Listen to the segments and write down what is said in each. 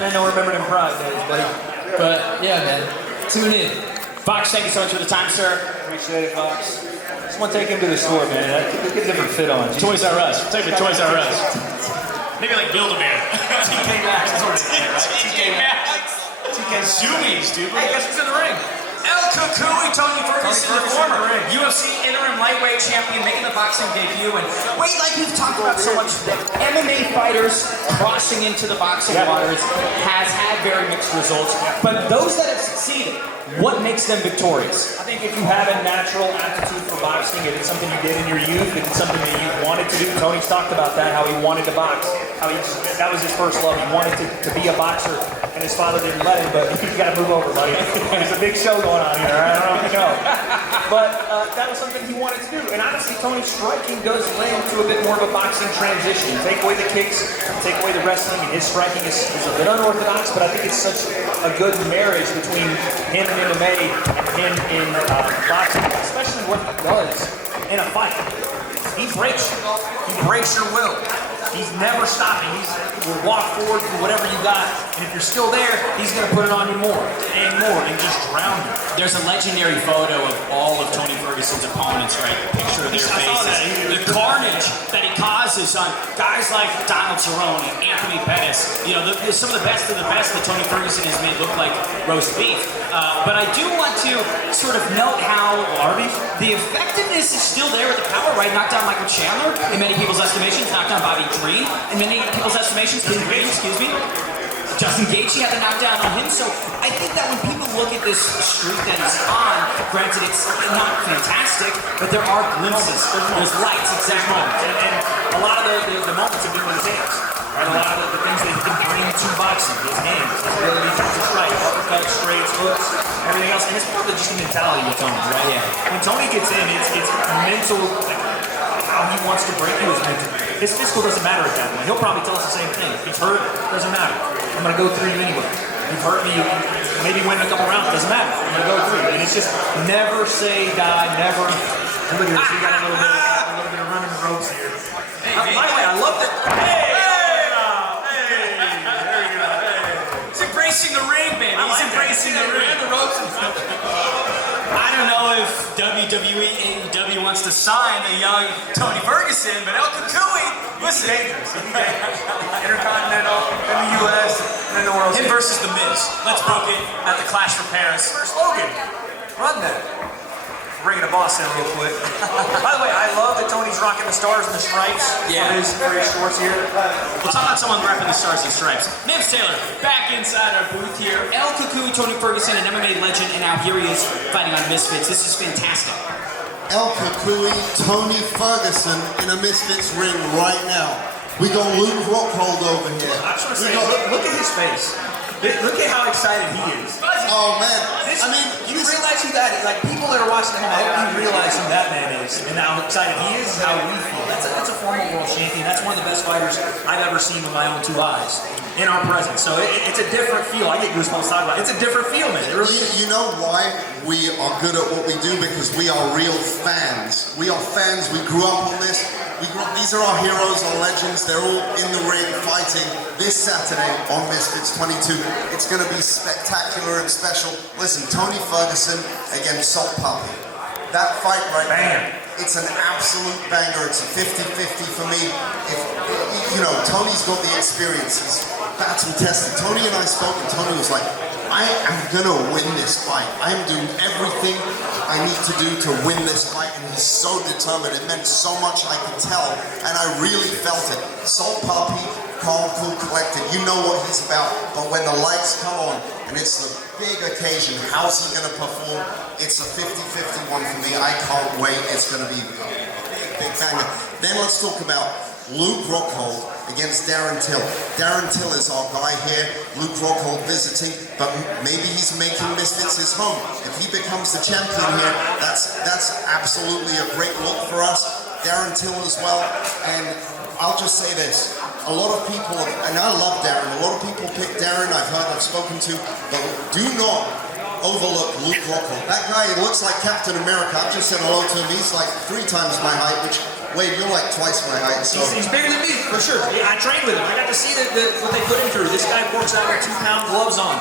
men don't remember them Pride days, buddy. But yeah, man, tune in. Fox, thank you so much for the time, sir. Appreciate it, Fox. Just want to take him to the store, man. Get a different fit on. Toys R Us. Take him to Toys R Us. Maybe like Build-A-Man. TK Maxx. TK Maxx. TK Zoomies, dude. Hey, guess who's in the ring? El Cucuy, Tony Ferguson, the former UFC interim lightweight champion, making the boxing debut. And wait, like we've talked about so much, MMA fighters crossing into the boxing waters has had very mixed results. But those that have succeeded, what makes them victorious? I think if you have a natural aptitude for boxing, if it's something you did in your youth, if it's something that you wanted to do, Tony's talked about that, how he wanted to box. That was his first love. He wanted to be a boxer, and his father didn't let him, but you gotta move over, buddy. There's a big show going on here, I don't know if you know. But that was something he wanted to do. And honestly, Tony's striking does lend to a bit more of a boxing transition. Take away the kicks, take away the wrestling, and his striking is a bit unorthodox, but I think it's such a good marriage between him in MMA and him in boxing, especially what he does in a fight. He breaks you. He breaks your will. He's never stopping. He will walk forward through whatever you got, and if you're still there, he's going to put it on you more and just drown you. There's a legendary photo of all of Tony Ferguson's opponents, right? Picture of their faces. The carnage that he causes on guys like Donald Cerrone, Anthony Pettis. You know, some of the best that Tony Ferguson has made look like roast beef. But I do want to sort of note how the effectiveness is still there with the power, right? Knocked down Michael Chandler in many people's estimations, knocked down Bobby Green in many people's estimations. Excuse me. Justin Gaethje had the knockdown on him, so I think that when people look at this streak that he's on, granted it's not fantastic, but there are glimpses, there's lights, exact moments, And a lot of the moments have been with his hands. Right? A lot of the things that he can bring to boxing, his hands, his ability to strike, uppercuts, straights, hooks, everything else. And it's probably just the mentality with Tony, right? Yeah. When Tony gets in, it's mental, like, how he wants to break you is mental. His physical doesn't matter at that point. He'll probably tell us the same thing. If he's hurt, doesn't matter. I'm going to go through you anyway. You've hurt me, maybe win a couple rounds, doesn't matter. I'm going to go through you. And it's just never say die, never. Look at this, we got a little bit of running the ropes here. Hey, by the way, I love that. Hey! There we go. Hey. He's embracing the ring, man. He's embracing the ring. The ropes and stuff. I don't know if WWE, AEW wants to sign a young Tony Ferguson, but El Cucuy, listen. Intercontinental, in the US, and in the world. Him versus The Miz. Let's book it at the Clash for Paris. First Logan, run that. Bringing the boss in real quick. By the way, I love that Tony's rocking the stars and the stripes for his shorts here. We'll talk about someone repping the stars and stripes. Nibs Taylor, back inside our booth here. El Cucuy, Tony Ferguson, an MMA legend, and now here he is fighting on Misfits. This is fantastic. El Cucuy, Tony Ferguson in a Misfits ring right now. We got Luke Rockhold over here. I just want to say, look at his face. Look at how excited he is. Oh man, I mean, you realize who that is. Like, people that are watching at home, I hope you realize who that man is and how excited he is, how we feel. That's a former world champion. That's one of the best fighters I've ever seen with my own two eyes in our presence. So it's a different feel. I get goosebumps talking about it. It's a different feel, man. It really is. You know why we are good at what we do? Because we are real fans. We are fans. We grew up on this. These are our heroes, our legends. They're all in the ring fighting this Saturday on Misfits 22. It's going to be spectacular and special. Listen, Tony Ferguson against Salt Puppy. That fight right there, it's an absolute banger. It's a 50-50 for me. You know, Tony's got the experience. He's battle tested. Tony and I spoke, and Tony was like, I am gonna win this fight. I am doing everything I need to do to win this fight, and he's so determined. It meant so much, I could tell, and I really felt it. Salt Puppy, calm, cool, collected. You know what he's about, but when the lights come on, and it's the big occasion, how's he gonna perform? It's a 50-50 one for me. I can't wait. It's gonna be a big banger. Then let's talk about Luke Rockhold against Darren Till. Darren Till is our guy here. Luke Rockhold visiting, but maybe he's making Misfits his home. If he becomes the champion here, that's absolutely a great look for us. Darren Till as well, and I'll just say this. A lot of people, and I love Darren, a lot of people pick Darren, I've spoken to, but do not overlook Luke Rockhold. That guy looks like Captain America. I've just said hello to him. He's like 3 times my height, which Wade, you're like twice my height, so He's bigger than me, for sure. Yeah, I trained with him. I got to see what they put him through. This guy works out with 2-pound gloves on.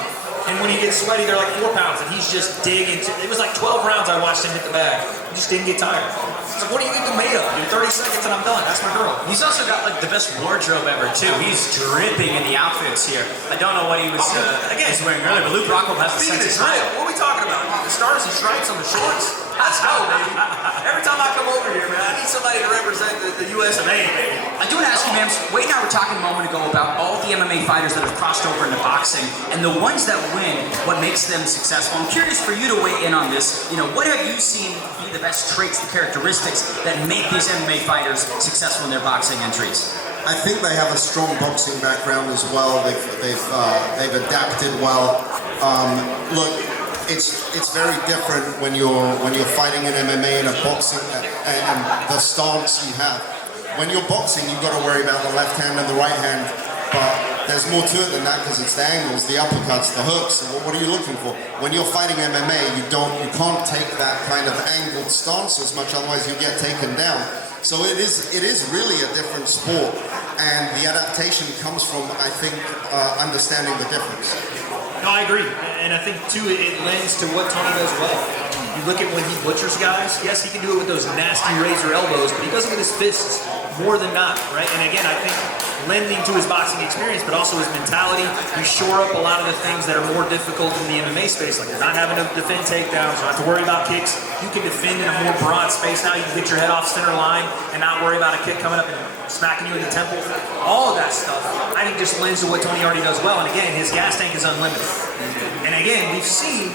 And when he gets sweaty, they're like 4 pounds. And he's just digging. It was like 12 rounds I watched him hit the bag. He just didn't get tired. It's like, what do you think you're made of? Dude, 30 seconds and I'm done. That's my girl. He's also got like the best wardrobe ever too. He's dripping in the outfits here. I don't know what he was wearing earlier, but Luke Rockhold has the Speaking sense of of drip, style. what are we talking about? The stars and stripes on the shorts? Let's go, baby. Every time I come over here, man, I need somebody to represent the US of A, baby. I do want to ask you, man, Wade and I were talking a moment ago about all the MMA fighters that have crossed over into boxing and the ones that win, what makes them successful. I'm curious for you to weigh in on this. You know, what have you seen be the best traits, the characteristics that make these MMA fighters successful in their boxing entries? I think they have a strong boxing background as well. They've adapted well. Look, it's very different when you're fighting in MMA and a boxing and the stance you have. When you're boxing, you've got to worry about the left hand and the right hand, but there's more to it than that because it's the angles, the uppercuts, the hooks. And what are you looking for? When you're fighting MMA, you can't take that kind of angled stance as much, otherwise you get taken down. So it is really a different sport, and the adaptation comes from, I think, understanding the difference. No, I agree. And I think, too, it lends to what Tony does well. You look at when he butchers guys, yes, he can do it with those nasty razor elbows, but he does it with his fists more than not, right? And again, I think lending to his boxing experience, but also his mentality, we shore up a lot of the things that are more difficult in the MMA space, like not having to defend takedowns, not to worry about kicks. You can defend in a more broad space now. You can get your head off center line and not worry about a kick coming up and smacking you in the temple. All of that stuff, I think, just lends to what Tony already does well. And again, his gas tank is unlimited. And again, we've seen,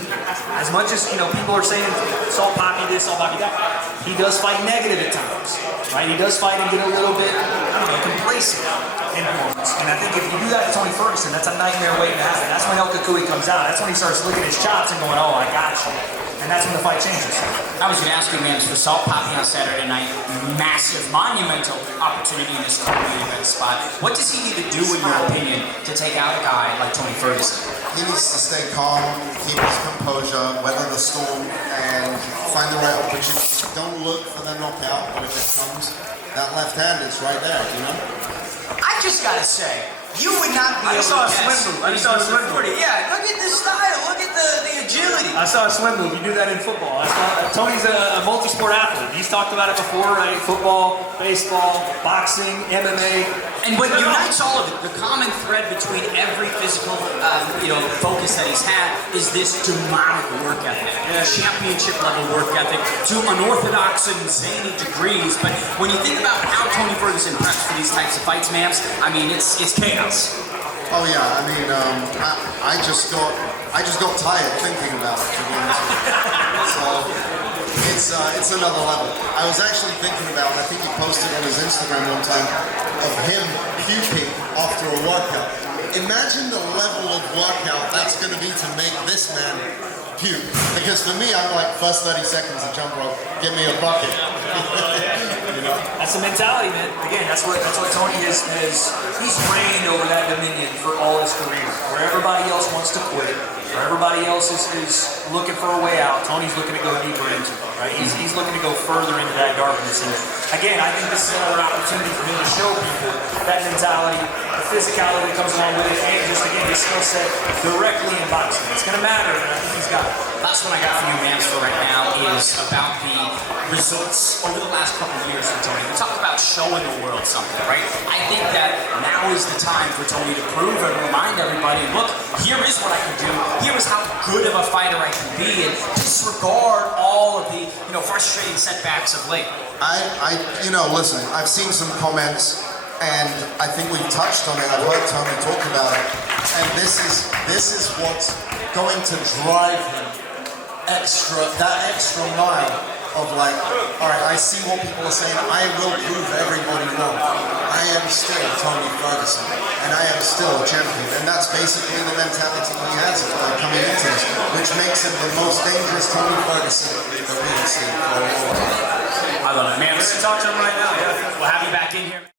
as much as people are saying Salt Poppy this, Salt Poppy that, he does fight negative at times, right? He does fight and get a little bit, complacent in moments. And I think if you do that to Tony Ferguson, that's a nightmare waiting to happen. That's when El Kakui comes out. That's when he starts licking his chops and going, oh, I got you. And that's when the fight changes. I was going to ask you, man, for Salt Poppy on Saturday night, massive, monumental opportunity in this main event spot. What does he need to do, in your opinion, to take out a guy like Tony Ferguson? He needs to stay calm, keep his composure, weather the storm, and find the right opportunity. Don't look for the knockout, but if it comes, that left hand is right there, I just got to say, you would not be I able saw to a guess. swim move. I saw a swim move. Yeah, look at the style. Look at the agility. I saw a swim move. You do that in football. Tony's a multi-sport athlete. He's talked about it before, right? Football, baseball, boxing, MMA. And what unites all of it, the common thread between every physical, focus that he's had is this demonic work ethic, championship level work ethic to unorthodox and zany degrees. But when you think about how Tony Ferguson preps for these types of fights, ma'ams, I mean, it's chaos. Oh yeah, I mean, I just got tired thinking about it, to be honest with you. So it's another level. I was actually thinking about, I think he posted on his Instagram one time, of him puking after a workout. Imagine the level of workout that's going to be to make this man puke. Because for me, I'm like, first 30 seconds of jump rope, give me a bucket. That's the mentality, man. Again, that's what Tony has. He's reigned over that dominion for all his career. Where everybody else wants to quit, where everybody else is looking for a way out, Tony's looking to go deeper into it. Right? He's looking to go further into that darkness. And again, I think this is another opportunity for him to show people that mentality, the physicality that comes along with it, and just again his skill set directly in boxing. It's going to matter, and I think he's got it. Last one I got for you, ma'ams, for right now is about the results over the last couple of years for Tony. We talked about showing the world something, right? I think that now is the time for Tony to prove and remind everybody, look, here is what I can do. Here is how good of a fighter I can be, and disregard all of the frustrating setbacks of late. Listen, I've seen some comments, and I think we've touched on it. I've heard Tony talk about it, and this is what's going to drive him that extra mile of like, all right, I see what people are saying. I will prove everybody wrong. I am still Tony Ferguson, and I am still a champion, and that's basically the mentality he has coming into this, which makes him the most dangerous Tony Ferguson that we have seen for a long time. I love it, man. We're going to talk to him right now. Yeah. We'll have you back in here.